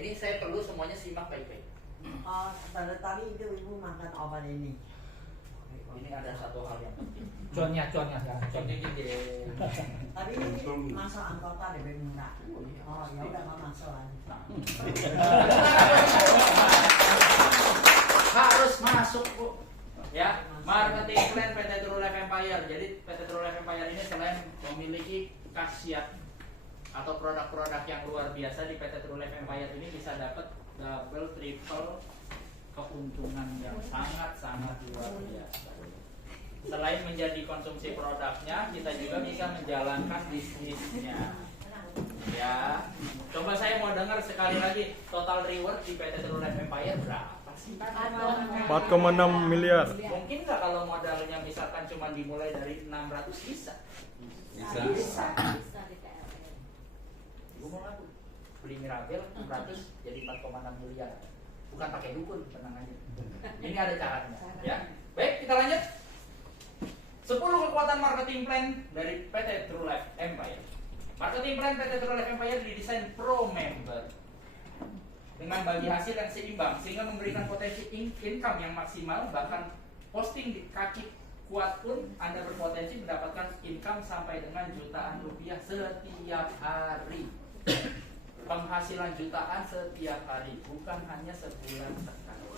ini saya perlu semuanya simak baik-baik. Oh, tadi itu ibu makan obat ini. Ini ada satu hal yang penting. Cuannya sekarang. Tapi masuk anggota lebih murah. Oh, ya udah nggak masuk lagi. Harus masuk, Bu. Ya, marketing plan PT True Life Empire. Jadi PT True Life Empire ini selain memiliki khasiat atau produk-produk yang luar biasa, di PT True Life Empire ini bisa dapat double, triple keuntungan yang sangat-sangat luar biasa. Selain menjadi konsumsi produknya, kita juga bisa menjalankan bisnisnya. Ya, coba saya mau dengar sekali lagi total reward di PT True Life Empire berapa sih? 4,6 miliar. Mungkin nggak kalau modalnya misalkan cuma dimulai dari 600 bisa? Bisa. Ibu mau ngaku beli Mirabel 600 jadi 4,6 miliar. Bukan pakai dukun, tenang aja. Ini ada caranya, ya. Baik, kita lanjut. 10 kekuatan marketing plan dari PT True Life Empire. Marketing plan PT True Life Empire didesain pro member dengan bagi hasil yang seimbang sehingga memberikan potensi income yang maksimal. Bahkan posting di kaki kuat pun Anda berpotensi mendapatkan income sampai dengan jutaan rupiah setiap hari. Penghasilan jutaan setiap hari, bukan hanya sebulan sekali.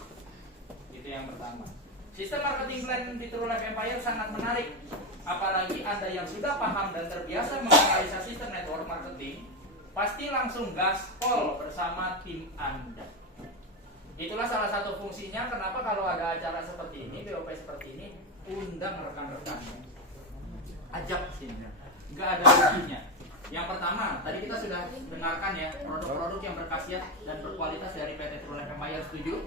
Itu yang pertama. Sistem marketing plan di True Life Empire sangat menarik. Apalagi Anda yang sudah paham dan terbiasa menganalisa sistem network marketing, pasti langsung gaspol bersama tim Anda. Itulah salah satu fungsinya kenapa kalau ada acara seperti ini, BOP seperti ini, undang rekan-rekannya. Ajak sini. Nggak ada ruginya. Yang pertama, tadi kita sudah dengarkan ya, produk-produk yang berkhasiat dan berkualitas dari PT True Life Empire, setuju?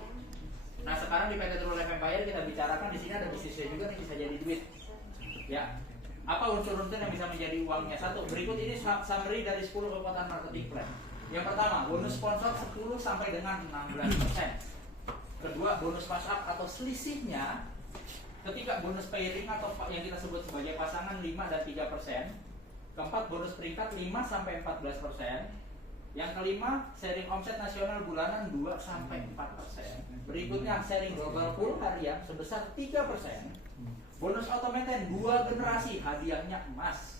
Nah, sekarang di PT True Life Empire kita bicarakan di sini ada bisnisnya juga nih, bisa jadi duit. Ya. Apa unsur-unsur yang bisa menjadi uangnya? Satu, berikut ini summary dari 10 kekuatan marketing plan. Yang pertama, bonus sponsor 10 sampai dengan 16%. Kedua, bonus pass up atau selisihnya. Ketiga, bonus pairing atau yang kita sebut sebagai pasangan 5 dan 3%. Keempat, bonus peringkat 5 sampai 14%. Yang kelima, sharing omset nasional bulanan 2 sampai 4%. Berikutnya, sharing global pool harian sebesar 3%. Bonus otomatis 2 generasi, hadiahnya emas.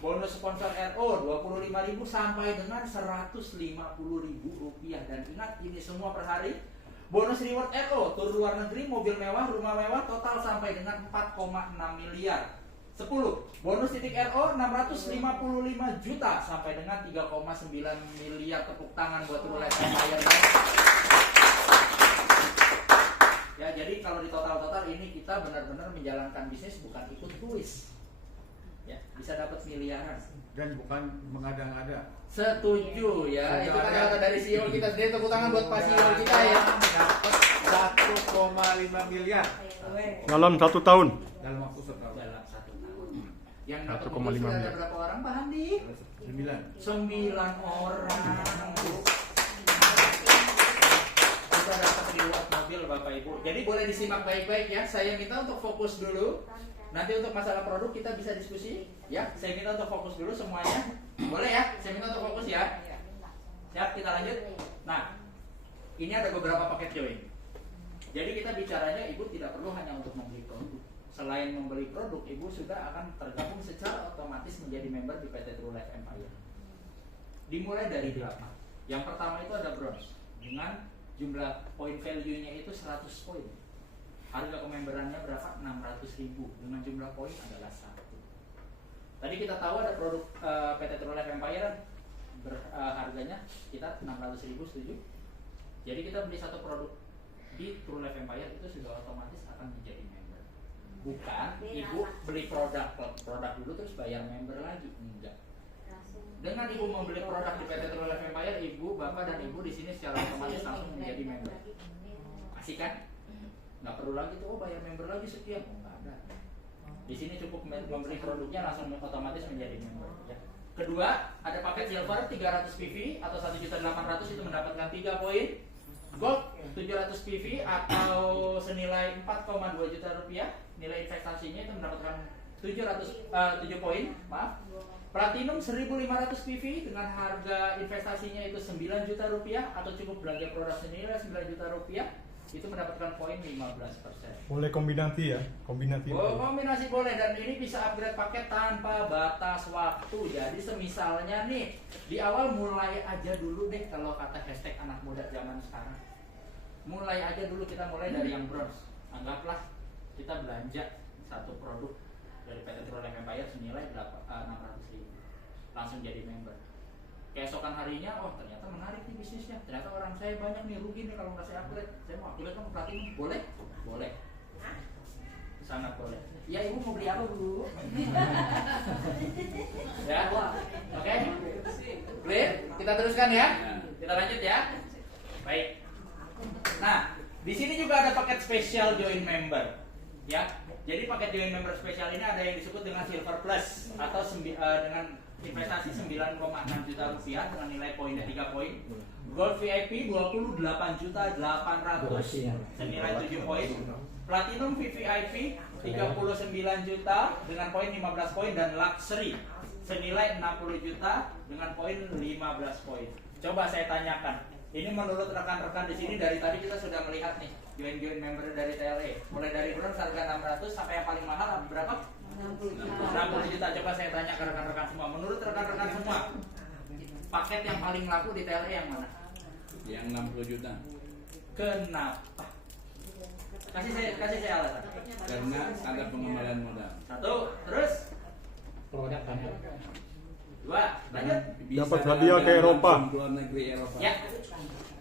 Bonus sponsor RO 25.000 sampai dengan 150.000 rupiah. Dan ingat, ini semua per hari. Bonus reward RO, tur luar negeri, mobil mewah, rumah mewah, total sampai dengan 4,6 miliar. 10. Bonus titik RO 655 juta sampai dengan 3,9 miliar. Tepuk tangan buat True Life Empire. Ya, jadi kalau di total-total ini kita benar-benar menjalankan bisnis, bukan ikut tulis. Ya, bisa dapat miliaran dan bukan mengada-ngada. Setuju ya. Itu kata-kata dari CEO kita sendiri. Tepuk tangan buat Pak CEO kita ya. Dapat 1,5 miliar Dalam 1 tahun. dalam waktu setahun. Dalam 1 tahun. Yang dapat 1,5 itu sudah ada miliar. berapa orang, Pak Handi? 9. 9 orang. Sudah dapat reward mobil Bapak Ibu. Jadi boleh disimak baik-baik ya. Saya minta untuk fokus dulu. Nanti untuk masalah produk kita bisa diskusi ya. Saya minta untuk fokus dulu semuanya. Boleh ya? Saya minta untuk fokus ya. Siap, kita lanjut. Nah, ini ada beberapa paket join. Jadi kita bicaranya Ibu tidak perlu hanya untuk membeli produk. Selain membeli produk, Ibu sudah akan tergabung secara otomatis menjadi member di PT True Life Empire. Dimulai dari 8. Yang pertama itu ada bronze dengan jumlah point value-nya itu 100 poin. Harga kememberannya berapa? 600.000. Dengan jumlah poin adalah 1. Tadi kita tahu ada produk PT True Life Empire harganya kita 600.000, setuju? Jadi kita beli satu produk di True Life Empire itu sudah otomatis akan menjadi member. Bukan Ibu beli produk dulu terus bayar member lagi, enggak. Dengan Ibu membeli produk di PT True Life Empire, Ibu, Bapak dan Ibu di sini secara otomatis langsung menjadi member. Asik kan? Nggak perlu lagi tuh bayar member lagi sekian, nggak ada. Di sini cukup membeli produknya langsung otomatis menjadi member. Ya. Kedua, ada paket silver 300 PV atau 1.800.000 itu mendapatkan 3 poin. Gold 700 PV atau senilai 4,2 juta rupiah. Nilai investasinya itu mendapatkan 7 poin, maaf. Platinum 1.500 PV dengan harga investasinya itu 9 juta rupiah atau cukup belanja produk senilai 9 juta rupiah itu mendapatkan poin 15%. Boleh kombinasi ya, kombinasi. Oh, kombinasi boleh dan ini bisa upgrade paket tanpa batas waktu. Jadi semisalnya nih di awal mulai aja dulu deh kalau kata hashtag anak muda zaman sekarang. Mulai aja dulu kita mulai dari yang bronze. Anggaplah kita belanja satu produk dari PT True Life Empire senilai 600.000. Langsung jadi member. Keesokan harinya, oh ternyata menarik nih bisnisnya. Ternyata orang saya banyak nih rugi nih kalau nggak saya upgrade. Saya mau upgrade kan platinum, boleh? Boleh. Sangat boleh. Ya ibu mau beli apa bu? Ya, oke. Clear? Kita teruskan ya. Kita lanjut ya. Baik. Nah, di sini juga ada paket spesial join member. Ya. Jadi paket join member spesial ini ada yang disebut dengan Silver Plus atau dengan investasi 9,6 juta rupiah dengan nilai poinnya 3 poin. Gold VIP 28.800.000 senilai 7 poin. Platinum VVIP 39 juta dengan poin 15 poin dan Luxury senilai 60 juta dengan poin 15 poin. Coba saya tanyakan, ini menurut rekan-rekan di sini dari tadi kita sudah melihat nih join member dari TLE. Mulai dari bronze harga 600 sampai yang paling mahal berapa? 60 juta. Coba saya tanya ke rekan-rekan semua. Menurut rekan-rekan semua, paket yang paling laku di TLE yang mana? Yang 60 juta. Kenapa? Kasih saya alasan. Karena ada pengembangan modal. Satu, terus Produk banyak. dua, lanjut. Dapat hadiah ke Eropa. Luar negeri Eropa. Ya,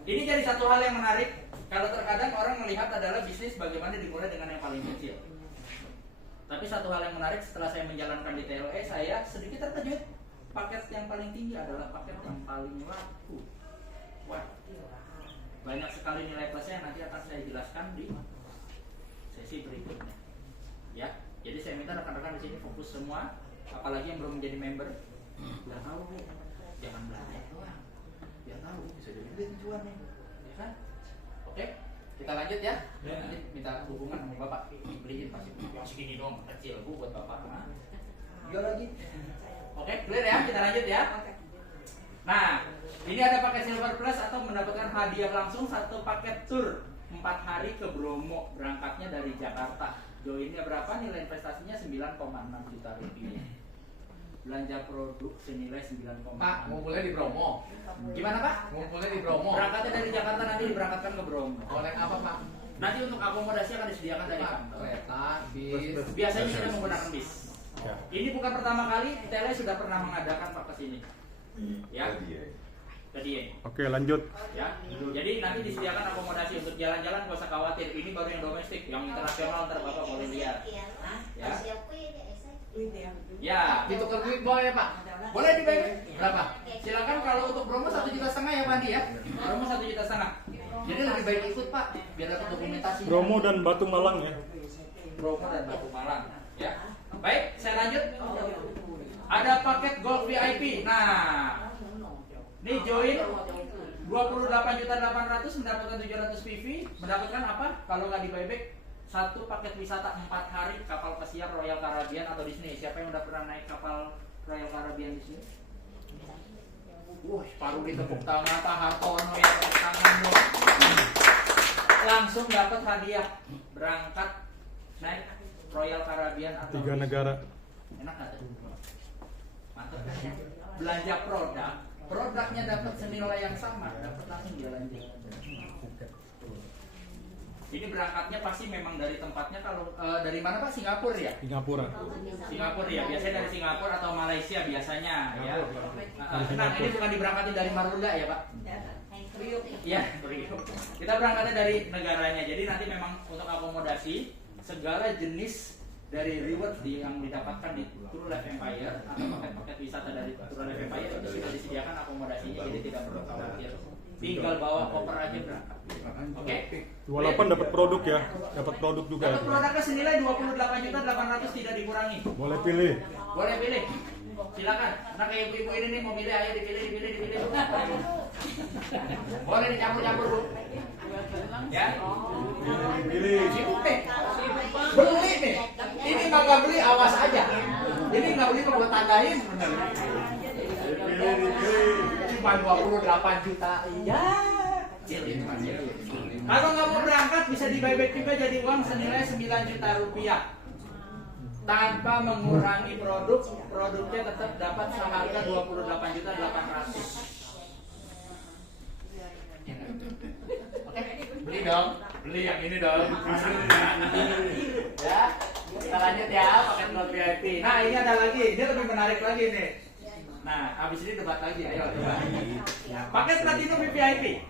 ini jadi satu hal yang menarik. Kalau terkadang orang melihat adalah bisnis bagaimana dimulai dengan yang paling kecil. Tapi satu hal yang menarik setelah saya menjalankan di TLE, saya sedikit terkejut. Paket yang paling tinggi adalah paket yang paling laku. Wah, banyak sekali nilai plusnya yang nanti akan saya jelaskan di sesi berikutnya. Ya, jadi saya minta rekan-rekan di sini fokus semua, apalagi yang belum menjadi member. Biar tahu, jangan belanja doang. Biar tahu bisa jadi duit cuannya, ya kan? Oke, kita lanjut ya. Nanti minta hubungan sama bapak, beliin pasti yang segini dong, kecil bu buat bapak. Nah, jual lagi. Oke, clear ya. Kita lanjut ya. Nah, ini ada paket Silver Plus atau mendapatkan hadiah langsung satu paket tour 4 hari ke Bromo, berangkatnya dari Jakarta. Joinnya berapa? Nilai investasinya 9,6 juta rupiah. Belanja produk senilai 9,6. Pak, ngumpulnya di Bromo. Gimana Pak? Ngumpulnya di Bromo. Berangkatnya dari Jakarta nanti diberangkatkan ke Bromo. Oleh apa Pak? Nanti untuk akomodasi akan disediakan dari Pak, kantor. kereta, bis. Biasanya kita menggunakan bis. Ya. Ini bukan pertama kali, TLE sudah pernah mengadakan Pak ke sini. Ya. Ke Dieng. Oke, lanjut. Ya. Jadi nanti disediakan akomodasi untuk jalan-jalan, gak usah khawatir. Ini baru yang domestik, yang internasional ntar Bapak boleh lihat. Ya. Ya. Ditukar duit boleh ya Pak? Boleh dibayar. Berapa? Silakan kalau untuk Bromo 1,5 juta ya Pak Andi ya. Bromo 1,5 juta. Jadi lebih baik ikut Pak, biar dapat dokumentasi. Bromo dan Batu Malang ya. Bromo dan Batu Malang. Ya. Baik, saya lanjut. Ada paket Gold VIP. Nah, ini join 28.800.000 mendapatkan 700 PV, mendapatkan apa? Kalau nggak di buyback, satu paket wisata 4 hari kapal pesiar Royal Caribbean atau Disney. Siapa yang udah pernah naik kapal Royal Caribbean di sini? Wah, paru ditepuk tangan Pak Hartono ya, tepuk tangan dong. Langsung dapat hadiah berangkat naik Royal Caribbean atau 3 negara. Enak nggak tuh? Mantap kan ya? Belanja produknya dapat senilai yang sama, dapat langsung jalan-jalan. Ini berangkatnya pasti memang dari tempatnya. Kalau dari mana Pak? Singapura ya? Singapura. Singapura ya, biasanya dari Singapura atau Malaysia biasanya ya. Tenang, ini bukan diberangkatin dari Marunda ya Pak? Iya, Priok. Kita berangkatnya dari negaranya. Jadi nanti memang untuk akomodasi segala jenis dari reward yang didapatkan di True Life Empire atau paket-paket wisata dari True Life Empire itu sudah disediakan akomodasinya, jadi tidak perlu khawatir. Tinggal bawa koper aja berangkat. Oke? 28 dapat produk ya. Dapat produk juga. Dapat produknya senilai 28.800.000 tidak dikurangi. Boleh pilih. Boleh pilih. Silakan. Nah kayak ibu-ibu ini nih mau pilih, ayo dipilih. Boleh dicampur-campur Bu. Ya. Pilih. Beli nih. Ini kalau nggak beli awas aja. Ini nggak beli kok buat tandain bener. Cuma 28 juta. Iya. Kecil ini Mas. Kalau nggak mau berangkat bisa di buyback juga jadi uang senilai 9 juta rupiah. Tanpa mengurangi produknya tetap dapat seharga 28.800.000. Oke, beli dong, beli yang ini dong. Ya, kita lanjut ya, paket Gold VIP. Nah, ini ada lagi, ini lebih menarik lagi nih. Nah, habis ini debat lagi, ayo debat. Paket Platinum VIP.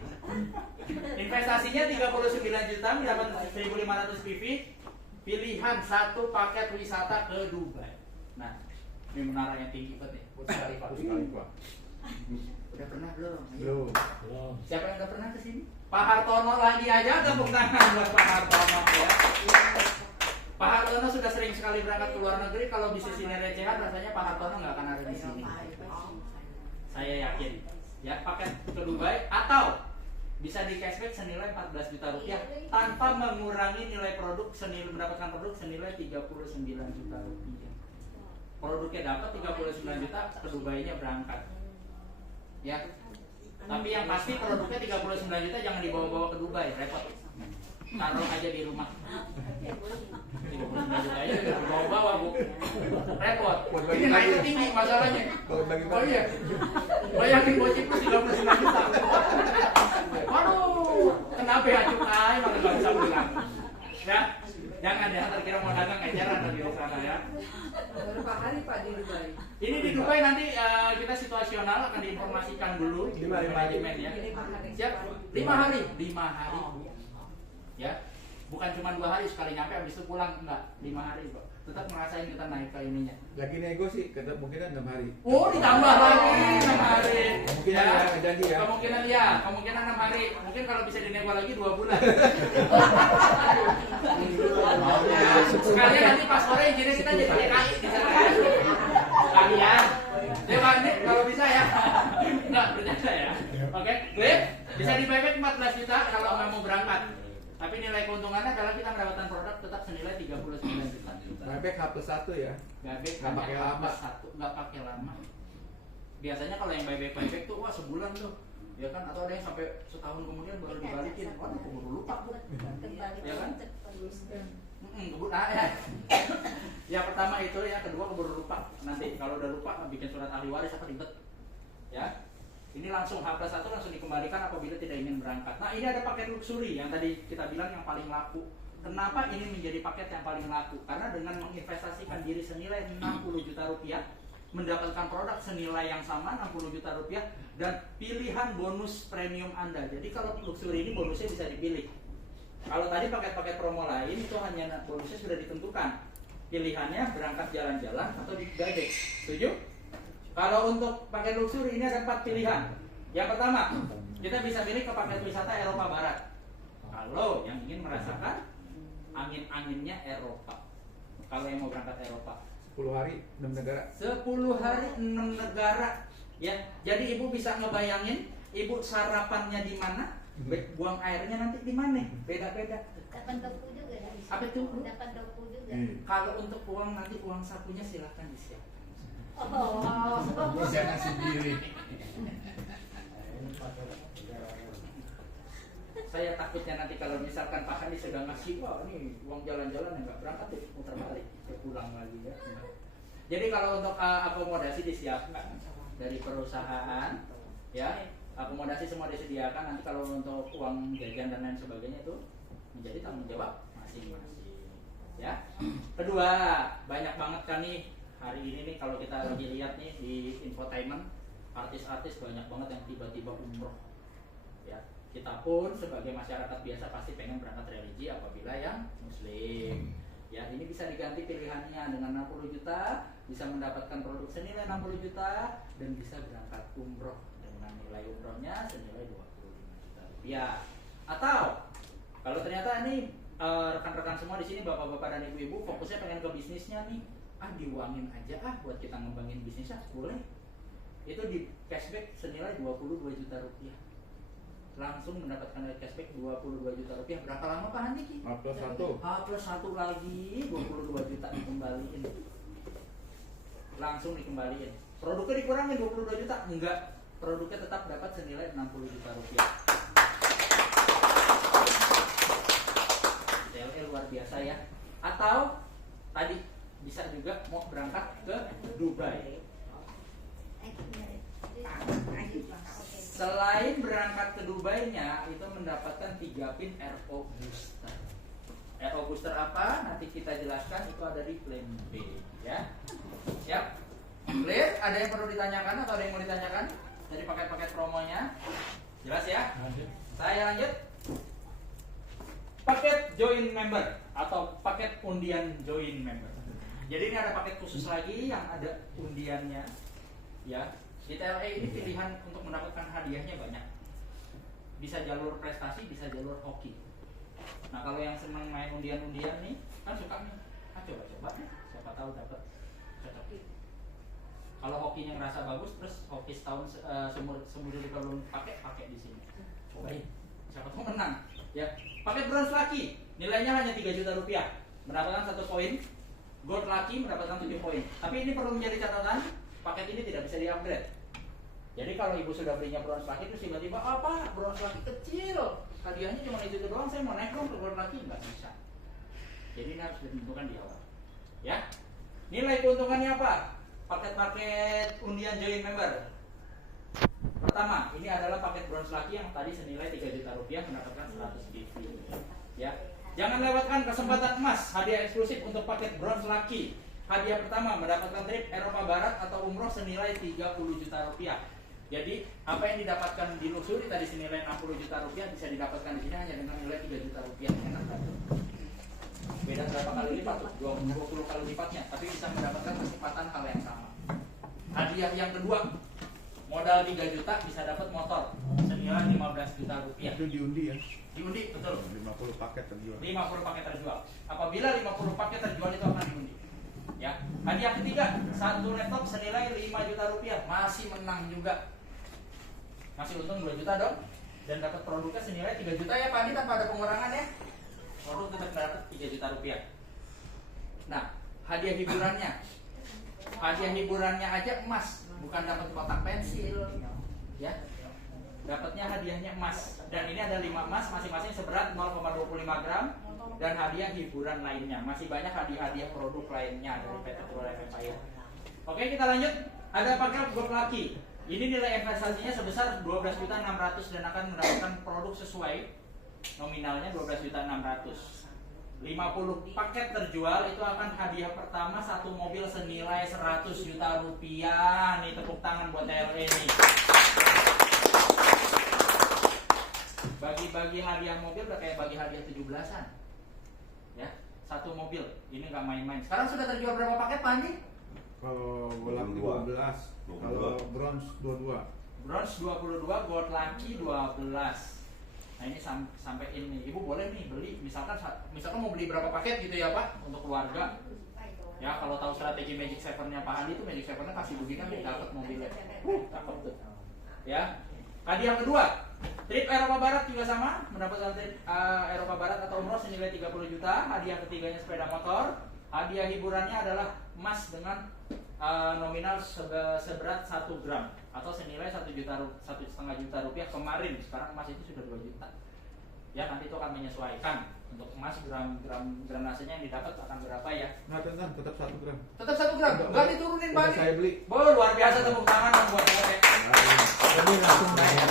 Investasinya 39 juta, mendapat 1.500 PV. Pilihan satu paket wisata ke Dubai. Nah, ini menara yang tinggi banget nih. Pak. Udah pernah belum? Belum. Siapa yang udah pernah ke sini? Pak Hartono lagi aja, tepuk tangan buat Pak Hartono ya. Pak Hartono sudah sering sekali berangkat ke luar negeri. Kalau bisnis ini recehan, rasanya Pak Hartono nggak akan ada di sini. Saya yakin. Ya, paket ke Dubai atau bisa di cashback senilai 14 juta rupiah tanpa mengurangi nilai produk mendapatkan produk senilai 39 juta rupiah. Produknya dapat 39 juta, ke Dubai-nya berangkat. Ya. Tapi yang pasti produknya 39 juta jangan dibawa-bawa ke Dubai, repot. Taruh aja di rumah. 39 juta aja dibawa-bawa, Bu. Repot. Ini naik tinggi masalahnya. Oh iya. Bayangin bocil plus 39 juta. Waduh, kenapa ya cukai malah nggak bisa bilang. Ya, jangan ya, terkira mau dagang eceran tadi di sana ya. Berapa hari Pak di Dubai? Ini di Dubai nanti kita situasional akan diinformasikan dulu di manajemen ya. 5 hari. Ya, bukan cuma 2 hari sekali nyampe habis itu pulang, enggak, 5 hari kok. Tetap ngerasain kita naik ke ininya. Lagi nego sih, kemungkinan 6 hari. Oh, ditambah lagi 6 hari. Kemungkinan ya, janji ya. Kemungkinan 6 hari. Mungkin kalau bisa dinego lagi 2 bulan. Sekalian nanti pas sore izinnya kita jadi TKI di sana ya. Sekalian. Dewan nih kalau bisa ya. Enggak, bercanda ya. Oke, clear? Bisa di buyback 14 juta kalau nggak mau berangkat. Tapi nilai keuntungannya adalah kita mendapatkan produk tetap senilai 39 juta. Buyback H+1 ya. Buyback Nggak pakai lama. Nggak pakai lama. Biasanya kalau yang buyback tuh wah sebulan tuh. Ya kan, atau ada yang sampai setahun kemudian baru dibalikin. Waduh, keburu lupa tuh. Ya kan? Ya pertama itu, ya kedua keburu lupa. Nanti kalau udah lupa bikin surat ahli waris apa ribet. Ya. Ini langsung H+1 langsung dikembalikan apabila tidak ingin berangkat. Nah, ini ada paket luxury yang tadi kita bilang yang paling laku. Kenapa ini menjadi paket yang paling laku? Karena dengan menginvestasikan diri senilai 60 juta rupiah, mendapatkan produk senilai yang sama 60 juta rupiah dan pilihan bonus premium Anda. Jadi kalau luxury ini bonusnya bisa dipilih. Kalau tadi paket-paket promo lain itu hanya bonusnya sudah ditentukan. Pilihannya berangkat jalan-jalan atau di buyback. Setuju? Kalau untuk paket luxury ini ada 4 pilihan. Yang pertama, kita bisa pilih ke paket wisata Eropa Barat. Kalau yang ingin merasakan angin-anginnya Eropa. Kalau yang mau berangkat Eropa. 10 hari 6 negara. 10 hari 6 negara. Ya, jadi ibu bisa ngebayangin ibu sarapannya di mana, buang airnya nanti di mana. Beda-beda. Dapat doku juga ya? Apa itu? Dapat doku juga. Kalau untuk uang nanti uang sakunya silahkan disiapkan. Oh. Jangan sendiri. Saya takutnya nanti kalau misalkan Pak Hani sudah ngasih, wah ini uang jalan-jalan yang nggak berangkat deh, muter balik, saya pulang lagi ya. Jadi kalau untuk akomodasi disiapkan dari perusahaan, ya akomodasi semua disediakan. Nanti kalau untuk uang jajan dan lain sebagainya itu menjadi tanggung jawab masing-masing. Ya. Kedua, banyak banget kan nih hari ini nih kalau kita lagi lihat nih di infotainment, artis-artis banyak banget yang tiba-tiba umroh. Ya. Kita pun sebagai masyarakat biasa pasti pengen berangkat religi apabila yang muslim. Ya, ini bisa diganti pilihannya dengan 60 juta, bisa mendapatkan produk senilai 60 juta dan bisa berangkat umroh dengan nilai umrohnya senilai 25 juta rupiah. Atau kalau ternyata ini rekan-rekan semua di sini bapak-bapak dan ibu-ibu fokusnya pengen ke bisnisnya nih, diuangin aja buat kita ngembangin bisnisnya, boleh. Itu di cashback senilai 22 juta rupiah. langsung mendapatkan cashback 22 juta rupiah. Berapa lama Pak Handiki? +1. Plus 1 lagi 22 juta dikembaliin. Langsung dikembaliin. Produknya dikurangin 22 juta? Enggak. Produknya tetap dapat senilai 60 juta rupiah. TLE luar biasa ya. Atau tadi bisa juga mau berangkat ke Dubai. Selain berangkat ke Dubai-nya, itu mendapatkan 3 pin RO Booster. RO Booster apa? Nanti kita jelaskan, itu ada di plan B ya. Siap? Clear? Ada yang perlu ditanyakan atau ada yang mau ditanyakan dari paket-paket promonya? Jelas ya? Saya lanjut. Paket join member atau paket undian join member. Jadi ini ada paket khusus lagi yang ada undiannya ya. Di TLE ini pilihan untuk mendapatkan hadiahnya banyak. Bisa jalur prestasi, bisa jalur hoki. Nah kalau yang senang main undian-undian nih, kan suka nih, coba-coba nih, siapa tahu dapat cocok. Kalau hokinya ngerasa bagus, terus hoki setahun seumur hidup belum pakai di sini. Cobain, siapa tahu menang. Ya, paket bronze lucky, nilainya hanya 3 juta rupiah, mendapatkan 1 poin. Gold lucky mendapatkan 7 poin. Tapi ini perlu menjadi catatan, paket ini tidak bisa di-upgrade. Jadi kalau ibu sudah belinya bronze lucky terus tiba-tiba apa bronze lucky kecil, hadiahnya cuma itu doang, saya mau naik dong ke gold lucky, nggak bisa. Jadi ini harus ditentukan di awal. Ya, nilai keuntungannya apa? Paket-paket undian join member. Pertama, ini adalah paket bronze lucky yang tadi senilai 3 juta rupiah mendapatkan 100 gift. Ya, jangan lewatkan kesempatan emas hadiah eksklusif untuk paket bronze lucky. Hadiah pertama mendapatkan trip Eropa Barat atau umroh senilai 30 juta rupiah. Jadi apa yang didapatkan di Luxury tadi senilai 60 juta rupiah bisa didapatkan di sini hanya dengan nilai 3 juta rupiah. Enak kan? Beda berapa kali lipat tuh? 20 kali lipatnya, tapi bisa mendapatkan kesempatan hal yang sama. Hadiah yang kedua, modal 3 juta bisa dapat motor senilai 15 juta rupiah. Itu diundi ya. Diundi, betul. 50 paket terjual. 50 paket terjual. Apabila 50 paket terjual itu akan diundi. Ya, hadiah ketiga, 1 laptop senilai 5 juta rupiah, masih menang juga. Masih untung 2 juta dong. Dan dapat produknya senilai 3 juta ya Pak Andi, tanpa ada pengurangan ya. Produk tetap dapat 3 juta rupiah. Nah, hadiah hiburannya. Hadiah hiburannya aja emas, bukan dapat kotak pensil. Ya. Dapatnya hadiahnya emas. Dan ini ada 5 emas masing-masing seberat 0,25 gram. Dan hadiah hiburan lainnya. Masih banyak hadiah-hadiah produk lainnya dari PT True Life Empire. Oke, kita lanjut. Ada paket Gold Lucky. Ini nilai investasinya sebesar 12.600.000 dan akan mendapatkan produk sesuai nominalnya 12.600.000. 50 paket terjual itu akan hadiah pertama 1 mobil senilai 100 juta rupiah. Nih tepuk tangan buat TLE nih. Bagi-bagi hadiah mobil udah kayak bagi hadiah 17-an. Ya, 1 mobil. Ini nggak main-main. Sekarang sudah terjual berapa paket Pak Andi? Kalau golak 12, kalau bronze 22. Bronze 22, gold lucky 12. Nah ini sampai ini, ibu boleh nih beli, misalkan mau beli berapa paket gitu ya Pak untuk keluarga. Ya kalau tahu strategi Magic 7-nya Pak Andi itu Magic 7-nya kasih begini kan dapat mobilnya. Cakep tuh. Ya. Hadiah kedua, trip Eropa Barat juga sama, mendapatkan trip Eropa Barat atau umroh senilai 30 juta. Hadiah ketiganya sepeda motor. Hadiah hiburannya adalah emas dengan nominal seberat 1 gram atau senilai 1,5 juta rupiah kemarin. Sekarang emas itu sudah 2 juta. Ya nanti itu akan menyesuaikan untuk emas gramasinya yang didapat akan berapa ya? Nah, tetap 1 gram. Tetap 1 gram, nggak diturunin Pak. Saya beli. Luar biasa, tepuk tangan dong buat saya. Jadi langsung bayar.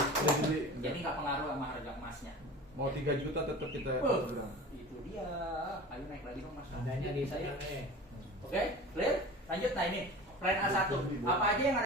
Jadi nggak pengaruh sama harga emasnya. Mau 3 juta tetap kita 1 gram. Itu dia. Ayo naik lagi dong Mas. Adanya di saya. TLE. Oke, clear? Lanjut. Nah ini plan A1. Apa aja yang ada